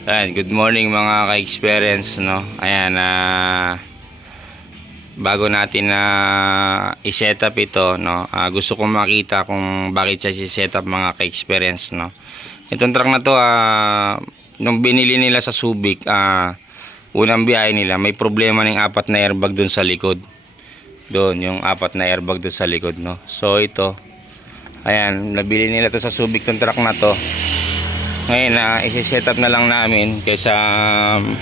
Ayan, good morning mga ka-experience, no? Ayan, bago natin na i-set up ito, no? Gusto kong makita kung bakit siya si-set up mga ka-experience, no? Itong truck na to, nung binili nila sa Subic, unang biyahe nila, may problema ng apat na airbag dun sa likod. Doon, yung apat na airbag dun sa likod, no? So ito, ayan, nabili nila to sa Subic, tong truck na to. Ngayon, isi-set up na lang namin kaysa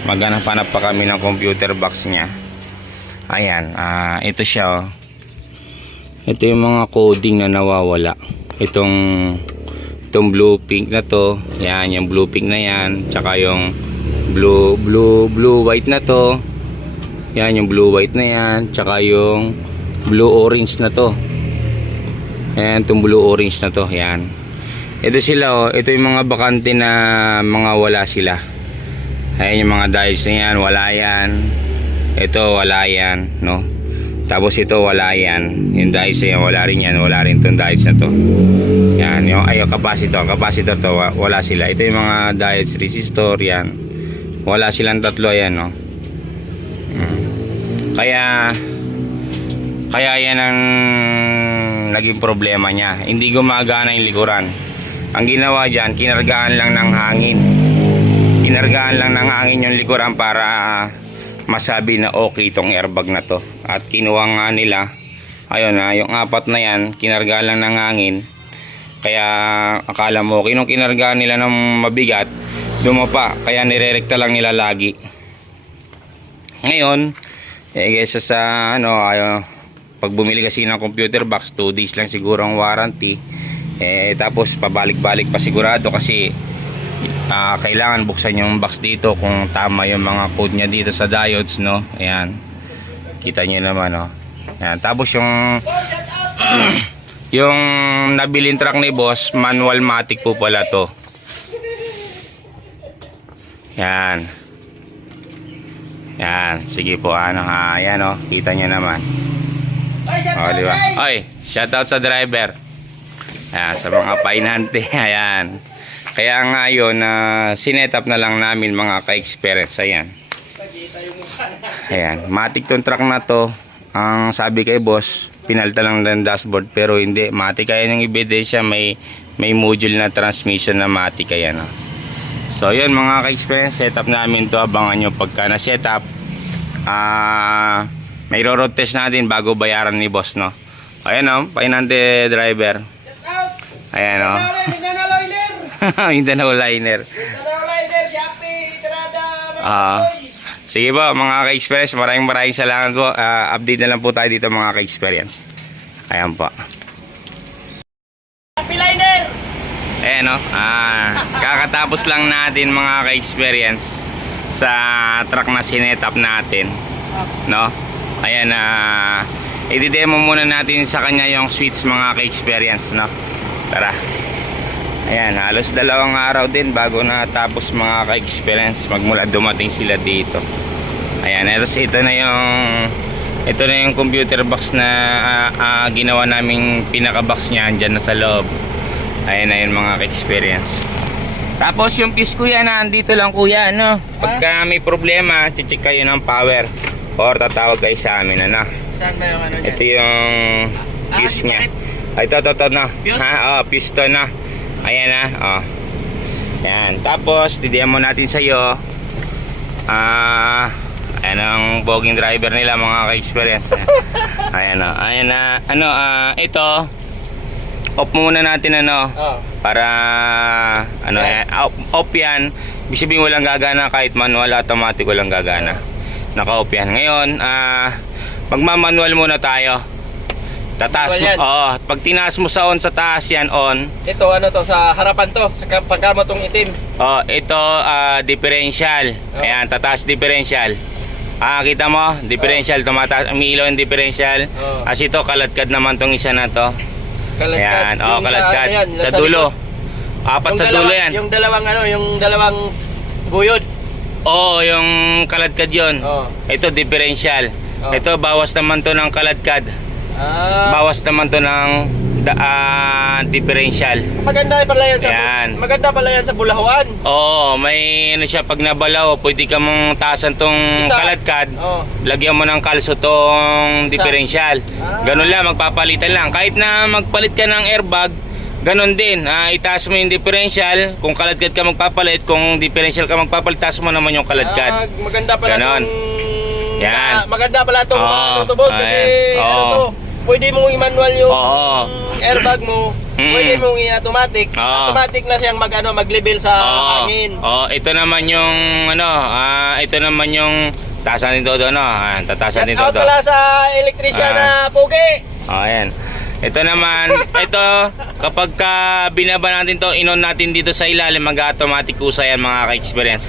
maghanap-hanap pa kami ng computer box niya. Ayan, ito siya, oh. Ito yung mga coding na nawawala. Itong blue pink na to. Yan, yung blue pink na yan. Tsaka yung blue white na to. Yan, yung blue white na yan. Tsaka yung blue orange na to. Ayan, itong blue orange na to. Yan. Ito sila, oh. Ito yung mga bakante na mga wala sila. Ayan yung mga dials na yan, wala yan. Ito wala yan, no? Tapos ito wala yan. Yung dials na yan, wala rin yan. Wala rin itong dials na to. Yan, yung capacitor to, wala sila. Ito yung mga dials, resistor, yan. Wala silang tatlo, yan, no? Kaya yan ang naging problema niya. Hindi gumagana yung likuran. Ang ginawa dyan, kinargaan lang ng hangin. Kinargaan lang ng hangin yung likuran para masabi na okay itong airbag na to. At kinuha nga nila, ayun na, yung apat na yan, kinargaan lang ng hangin. Kaya akala mo, nung kinargaan nila ng mabigat, dumapa. Kaya nirerekta lang nila lagi. Ngayon, kaysa sa pag bumili kasi ng computer box, 2 days lang siguro ang warranty. Tapos pabalik-balik pa sigurado kasi kailangan buksan yung box dito kung tama yung mga code niya dito sa diodes, no? Ayan, kita nyo naman, no? Ayan. Tapos yung yung nabiling truck ni boss, manual matic po pala to. Yan. Yan, sige po, ayan, oh, kita nyo naman. Oh, diba? Oy, shoutout sa driver. Ayan, sa mga painante. Ayan. Kaya nga yun, sinet up na lang namin mga ka-experience. Ayan. Ayan, matic tong truck na to. Ang sabi kay boss, pinalta lang ng dashboard, pero hindi, matic. Kaya yung ebidensya, may module na transmission na matic. Ayan, oh. So yun mga ka-experience, set up namin to. Abangan nyo pagka na-set up. May road test natin bago bayaran ni boss, no? Ayan, oh, painante driver. Ayan, oh. Mindanao liner. Sige po mga ka-experience, maraming salamat po. Update na lang po tayo dito mga ka-experience. Ayan po. Ayan, oh. Kakatapos lang natin mga ka-experience sa truck na sinet up natin, no? Ayan, i-demo muna natin sa kanya yung switch mga ka-experience, no? Tara. Ayan, halos 2 araw din bago natapos mga ka-experience magmula dumating sila dito. Ayan, ito na yung computer box na ginawa naming pinaka-box niya dyan na sa loob. Ayan na yun mga ka-experience. Tapos yung fuse kuya, nandito lang kuya, ano? Pagka may problema, check kayo ng power or tatawag kayo sa amin, ano? Saan ba yung ano dyan? Ito yung fuse niya. Ito na. Fuse? Fuse to na. Ayan na, oh. Yan. Tapos, didemo natin sa'yo. Ayan ang boging driver nila, mga ka-experience. Ayan na. Ayan na. Ito, off muna natin, para, off yan. Ibig sabihin walang gagana, kahit manual, automatic walang gagana. Naka-off yan. Ngayon, magmamanual muna tayo. Tataas mo, pag tinaas mo sa on sa taas yan, on. Ito ano to, sa harapan to, sa pagkama tong itim. Ito, differential. Ayan, tataas differential. Kita mo, differential, tumataas, umiilaw yung differential. As ito, kaladkad naman tong isa na to. Ayan, kaladkad. Sa dulo. Apat sa dulo yan. Yung dalawang guyod. Yung kaladkad yun. Ito, differential. Ito, bawas naman to ng kaladkad. Bawas naman to ng differential. Maganda pala yan sa Yan. maganda pala yan sa Bulahuan. Oo, may ano siya, pag nabalaw, pwede ka mong taasan tong Isa. kaladkad. Oh. Lagyan mo ng kalso tong differential. Ganun lang, magpapalitan lang. Kahit na magpalit ka ng airbag, ganun din. Itaas mo yung differential. Kung kaladkad ka magpapalit, kung differential ka magpapalit, taas mo naman yung kaladkad. Maganda pala Ganon. Yan. Maganda pala itong Oo. boss kasi Ayan. ano Oo. to, pwede mong i-manual yung Oo. airbag mo. Pwede mong i-automatic. Oo. Automatic na siyang mag-level sa hangin. Ito naman yung ito naman yung taasan nito doon, no. Tatasan Shout nito out doon. pala sa electrician na Pugi. Ayan. Ito naman, ito kapag binaba natin to, inon natin dito sa ilalim, mag-automatic kusa yan mga ka-experience.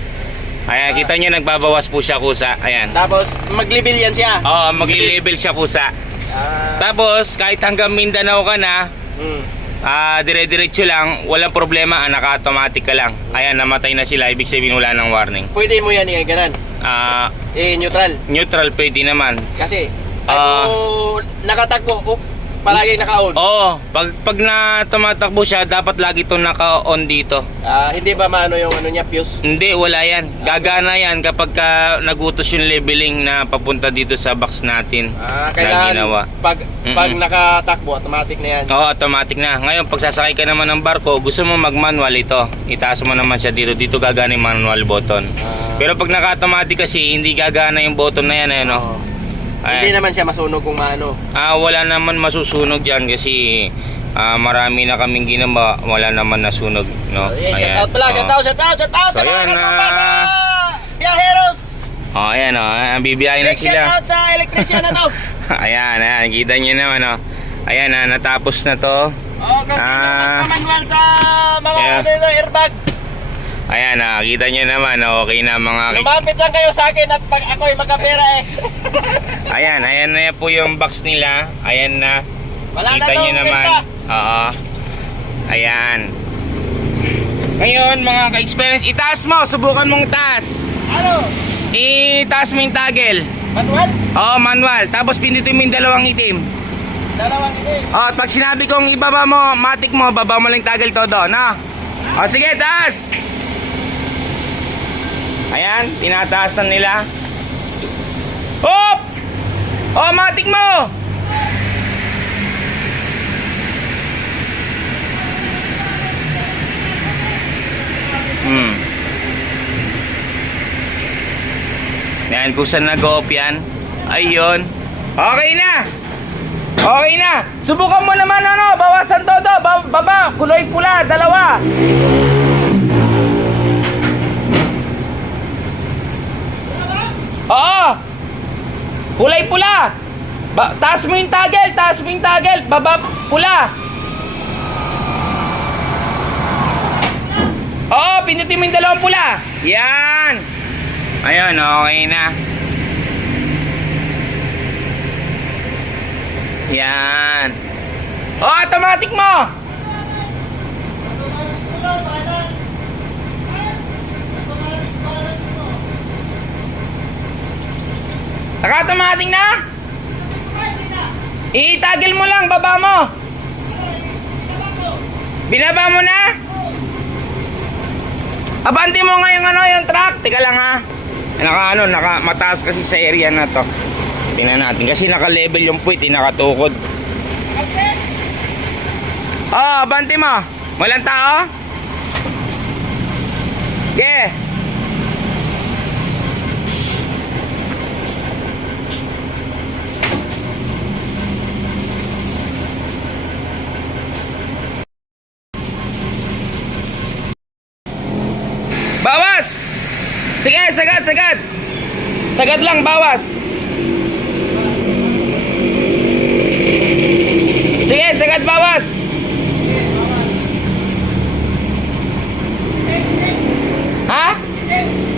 Ayan, kita nyo nagbabawas po siya kusa. Ayan. Tapos mag-level yan siya. Oo, magli-level siya kusa. Tapos kahit hanggang Mindanao ka na, dire-diretso lang, walang problema, naka-automatic ka lang. Ayan, namatay na sila, ibig sabihin wala ng warning. Pwede mo yan i-ganan. Neutral. Neutral pwede naman. Kasi nakatakbo, palagi naka-on. Oo, pag na tumatakbo siya, dapat lagi itong naka-on dito. Hindi ba maano yung ano niya, fuse? Hindi, wala yan. Gagana yan kapag nagutos yung leveling na papunta dito sa box natin. Na Kailangan ginawa. pag nakatakbo, automatic na yan. Oo, automatic na. Ngayon, pag sasakay ka naman ng barko, gusto mo mag-manual ito. Itaas mo naman siya dito. Dito gagana yung manual button. Pero pag naka-automatic kasi, hindi gagana yung button na yan. Ano? Hindi naman siya masunog kung maano. Wala naman masusunog dyan kasi marami na kaming ginawa. Wala naman nasunog. No? Shout out pala, shout out So, sa mga ayan, katropa sa Viajeros. Ayan, bibiyahin na Big shout sila. out sa electrician na to. Ayan, kita nyo naman. Ayan, natapos na to. Kung sino magpamanual sa mga airbag. Ayan, kita nyo naman, okay na mga Lumapit lang kayo sa akin at pag ako'y magkapera Ayan na po yung box nila. Ayan na. Wala Kita na nyo tong naman. benta. Oo. Ayan. Ngayon, mga ka-experience, itaas mo, subukan mong taas. Ano? Itaas mo yung toggle. Manual? Oo, manual. Tapos pindutin mo yung dalawang itim. Dalawang ini. At pag sinabi kong ibaba mo, matik mo, baba mo lang yung toggle todo, no? Sige, taas! Ayan, tinataasan nila. Hop! Matik mo! Yan, kung saan nag-off yan. Ayun. Okay na! Okay na! Subukan mo naman bawasan todo. Baba, kulay pula, dalawa. Oo! Kulay pula! Taas mo yung toggle, baba, pula. Oo, pindutin mo yung dalawang pula. Yan! Ayun, okay na. Yan. Automatic mo! Naka-automatic na? I-toggle mo lang, baba mo. Binaba mo na? Abante mo nga yung truck. Teka lang ha. Mataas kasi sa area na to. Tingnan natin kasi naka-level yung puwit, nakatukod. Abante mo. Walang tao? Yeah. Bawas! Sige, sagad! Sagad lang, bawas! Sige, sagad, bawas! Ha?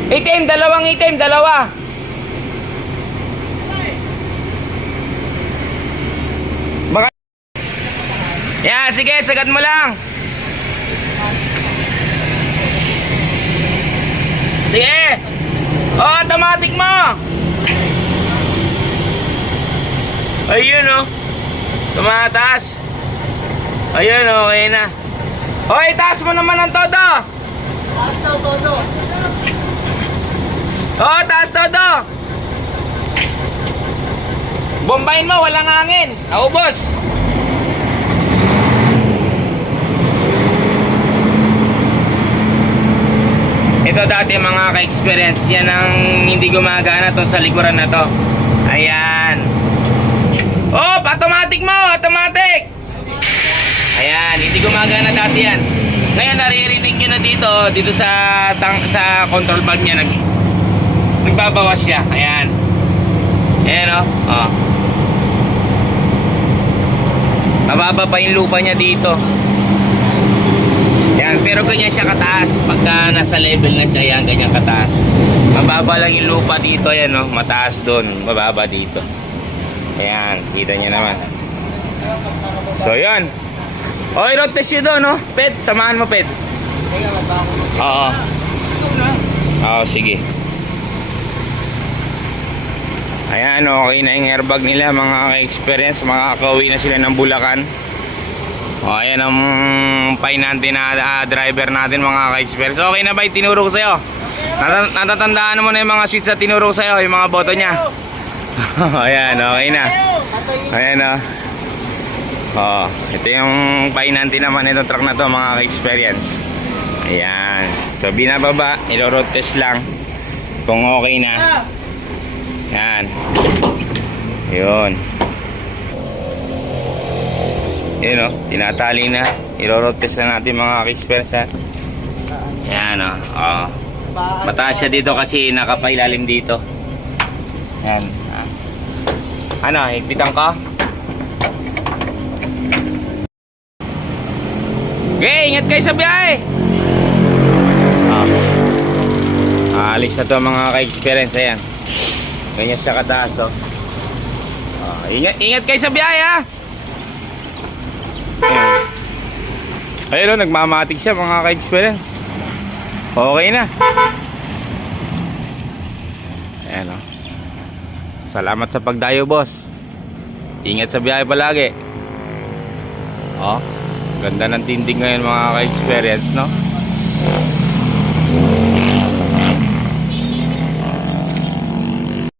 Itim, dalawang itim, dalawa! Baka... Yan, sige, sagad mo lang! Sige! Automatic mo! Ayun tumataas. Ayun, okay na. Hoy, taas mo naman ang todo. Taas daw, todo. Oo, taas todo. Bombayin mo, walang hangin. Naubos. Ito dati mga ka-experience. Yan ang hindi gumagana to sa likuran na to. Ayan. Oh, automatic mo, automatic. Ayan, hindi gumagana dati yan. Ngayon naririnig nyo na dito sa control valve niya nagbabawas siya. Ayan. Ayan o. Oh. Mababa pa yung lupa niya dito. Yan, pero ganyan siya kataas. Pagka nasa level na siya, yan, ganyan kataas. Mababa lang yung lupa dito, ayan o. Mataas doon, mababa dito. Ayan, kita nyo naman. So, yan. Okay, road test yun doon, no? Ped, samahan mo, Ped. Oo. Oo, sige. Ayan, okay na yung airbag nila, mga ka-experience. Makakauwi na sila ng Bulacan. O, ayan ang painante na driver natin, mga ka-experience. Okay na ba yung tinuro ko sa'yo? Natatandaan mo na yung mga switch na tinuro ko sa'yo, yung mga boto niya. Ayan, okay na. Ayan o. Oh, ito yung painante naman itong truck na to, mga ka-experience. Ayan. So binababa, ilo-road test lang kung okay na. Ayan. Yun. Yun o, tinatali na. Ilo-road test na natin, mga ka-experience, ha. Ayan o. Oh. Mataas siya dito kasi nakapailalim dito. Ayan. Ano, higpitan ka? Okay, ingat kayo sa biyahe. Alis na to, mga ka-experience. Ayan. Ganyan siya kataas, oh. Ingat kayo sa biyahe, ha. Ayan. Ayun, oh, nagmamatic siya, mga ka-experience. Okay na. Ayan, oh. Salamat sa pagdayo, boss. Ingat sa biyahe palagi. Oh. Ganda ng tindig ngayon, mga ka-experience, no?